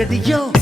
தில்லாலங்கடியோ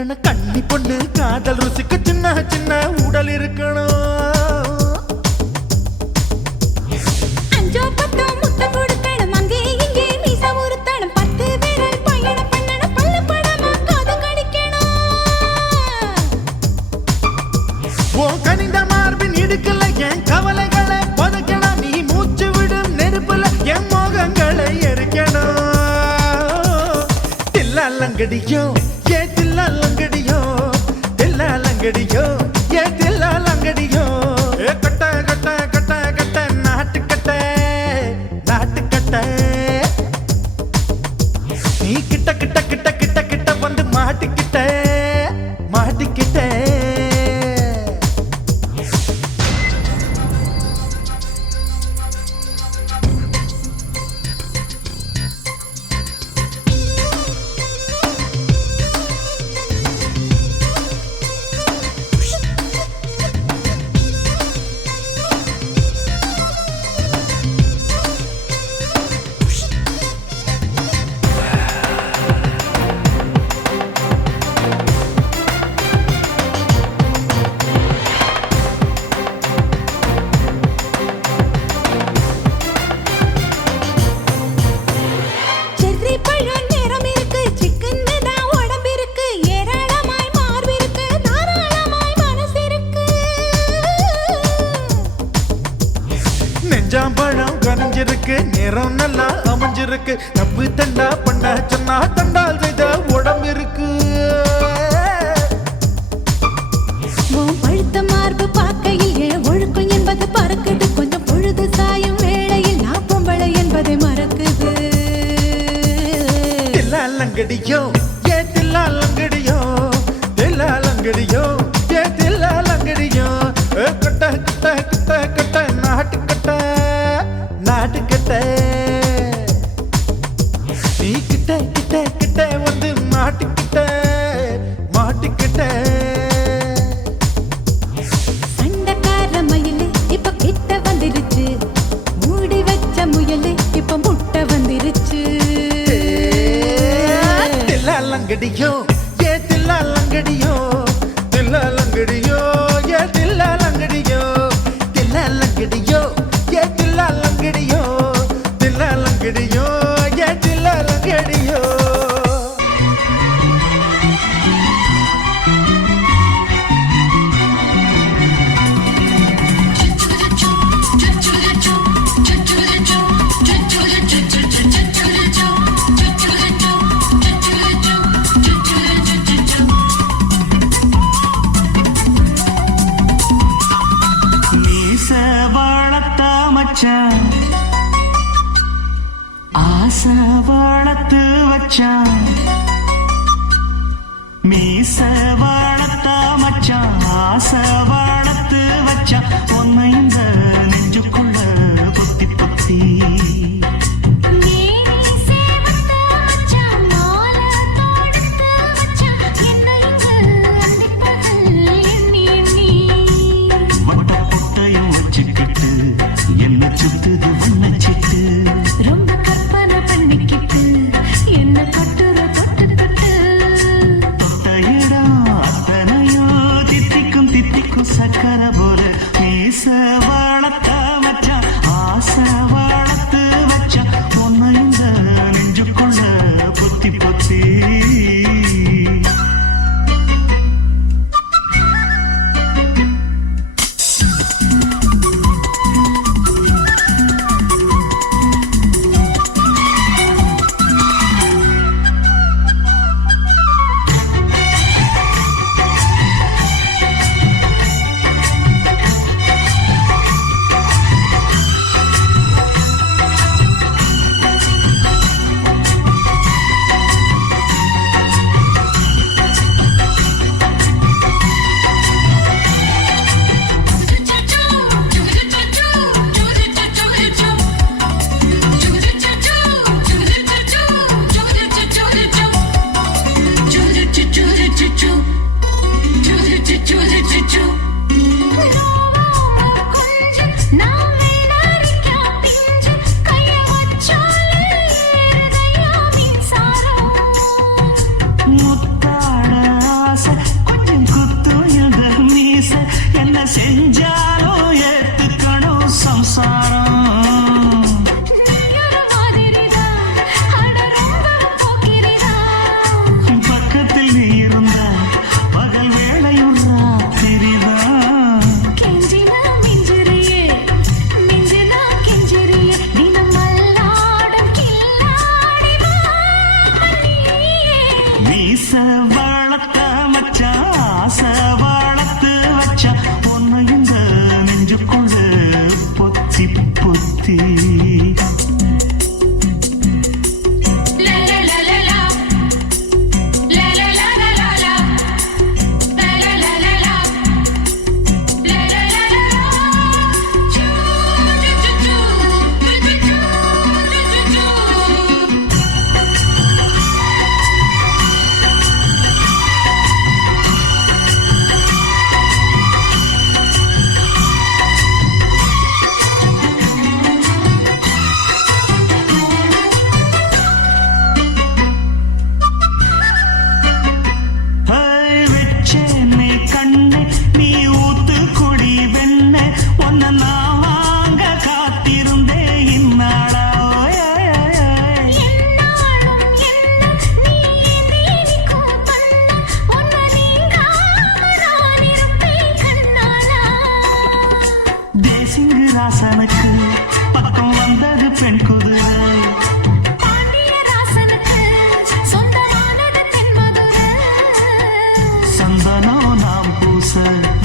அடிக்கணும் கண்ணி பொண்ணு காதல் ருசிக்க சின்ன சின்ன உடல் இருக்கணும். கனிந்த மார்பின் இடுக்கல என் கவலைகளை பதுக்கணும் நீ மூச்சு விடும் நெருப்புல என் மோகங்களை எரிக்கணும். தில்லாலங்கடியோ ஏ தெல்லாலங்கடியோ தெல்லாலங்கடியோ. கனிஞ்சிருக்கு நிறம் நல்லா அமைஞ்சிருக்கு. தப்பு தண்டா பண்ண சொன்னா தண்டால் செய்த உடம்பு இருக்கு. பழுத்த மார்பு பார்க்கையில் ஒழுக்கம் என்பது பறக்குது. கொஞ்சம் பொழுது சாயும் வேளையில் நான் பொம்பளை என்பதை மறக்குது. தில்லாலங்கடியோ ஏ தில்லாலங்கடியோ தில்லாலங்கடியோ நீ கிட்ட கிட்ட கிட்ட வந்து மாட்டிக்கிட்ட மாட்டிக்கிட்ட. சண்டைக்கார மயிலு இப்ப கிட்ட வந்துருச்சு. மூடி வச்ச முயலு இப்ப முட்டை வந்துருச்சு. தில்லாலங்கடியோ ஏ தில்லாலங்கடியோ ஆசை வச்சான் செஞ்சா सनो नाम पूसर